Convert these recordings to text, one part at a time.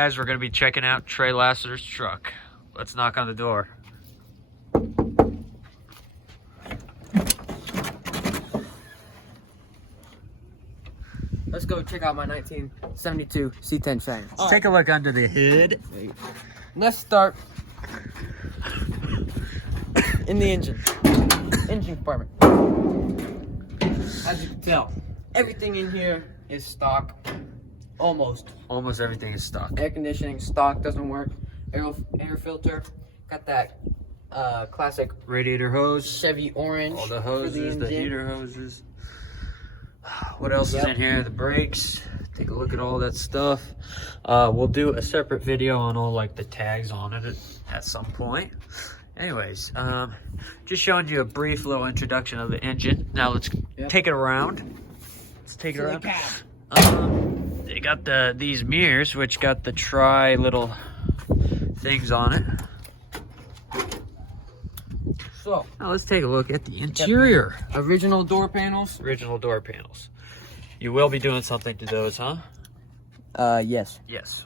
guys, we're going to be checking out Trey Lassiter's truck. Let's knock on the door. Let's go check out my 1972 C10 Cheyenne. Let's take a look under the hood. Let's start in the engine compartment. As you can tell, everything in here is stock. Almost everything is stock. air conditioning stock, doesn't work. Air filter, got that classic Radiator hose. Chevy orange. All the for hoses, the engine. heater hoses. What else is in here? The brakes. Take a look at all that stuff. We'll do a separate video on all like the tags on it at some point. Anyways, just showing you a brief little introduction of the engine. Now let's take it around. Let's take it around. They got these mirrors, which got the tri little things on it. So now let's take a look at the interior. Original door panels. Original door panels. You will be doing something to those, huh? Yes. Yes.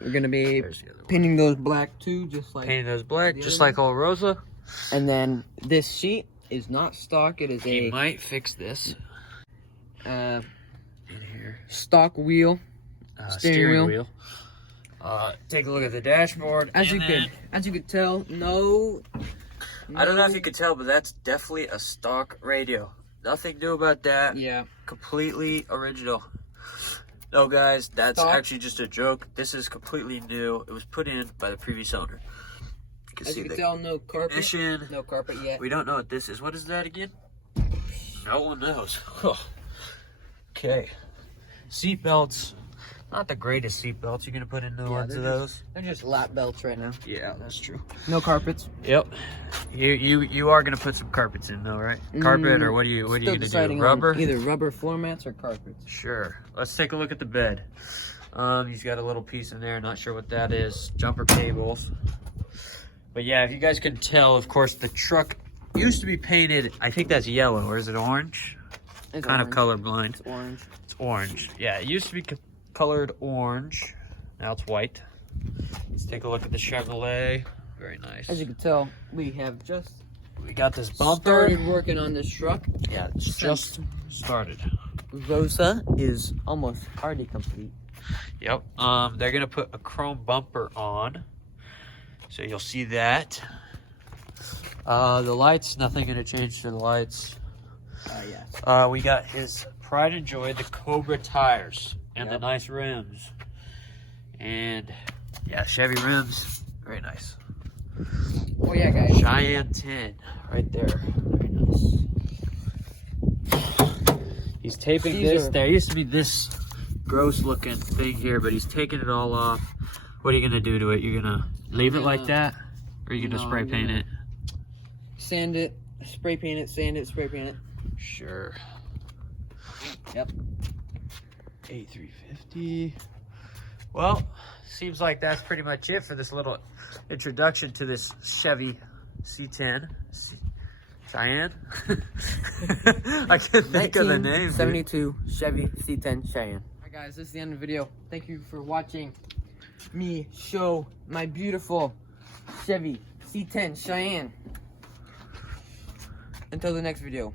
We're gonna be There's the other one. painting those black too, just like Painting those black, just like old Rosa. And then this sheet is not stock. It is He a might fix this uh, in here. stock wheel. Steering wheel. Take a look at the dashboard. As you can tell, no. I don't know if you could tell, but that's definitely a stock radio. Nothing new about that. Yeah. Completely original. No, guys, that's Stock. actually just a joke. This is completely new. It was put in by the previous owner. You can As see you can the tell, no carpet. ignition. No carpet yet. We don't know what this is. What is that again? No one knows. Okay. Seat belts. Not the greatest seat belts. You're gonna put in new ones of those. They're just lap belts right now. Yeah, that's true. No carpets. Yep. You are gonna put some carpets in though, right? Carpet or what are you Still gonna deciding do? Rubber? on either rubber floor mats or carpets. Sure. Let's take a look at the bed. He's got a little piece in there. Not sure what that is. Jumper cables. But yeah, if you guys can tell, of course, the truck used to be painted. I think that's yellow, or is it orange? It's Kind orange. of colorblind. It's orange. It's orange. Yeah, it used to be colored orange. Now it's white. Let's take a look at the Chevrolet. Very nice. As you can tell, we have just We got this bumper. started working on this truck. Yeah, it's just started. Rosa is almost already complete. Yep. They're gonna put a chrome bumper on, so you'll see that. The lights, nothing gonna change to the lights. Yes. We got his pride and joy, the Cobra tires and the Yep. nice rims, and yeah, Chevy rims, very nice. Oh yeah, guys. Cheyenne 10, right there, very nice. He's taping this. There used to be this gross looking thing here, but he's taking it all off. What are you gonna do to it? You're gonna leave it like that, or are you gonna spray paint it? Sand it, spray paint it, sand it, spray paint it. Sure. Yep. A350. Well, seems like that's pretty much it for this little introduction to this Chevy C10. Cheyenne? I couldn't think of the name. 1972 Chevy C10 Cheyenne. Alright guys, this is the end of the video. Thank you for watching me show my beautiful Chevy C10 Cheyenne. Until the next video.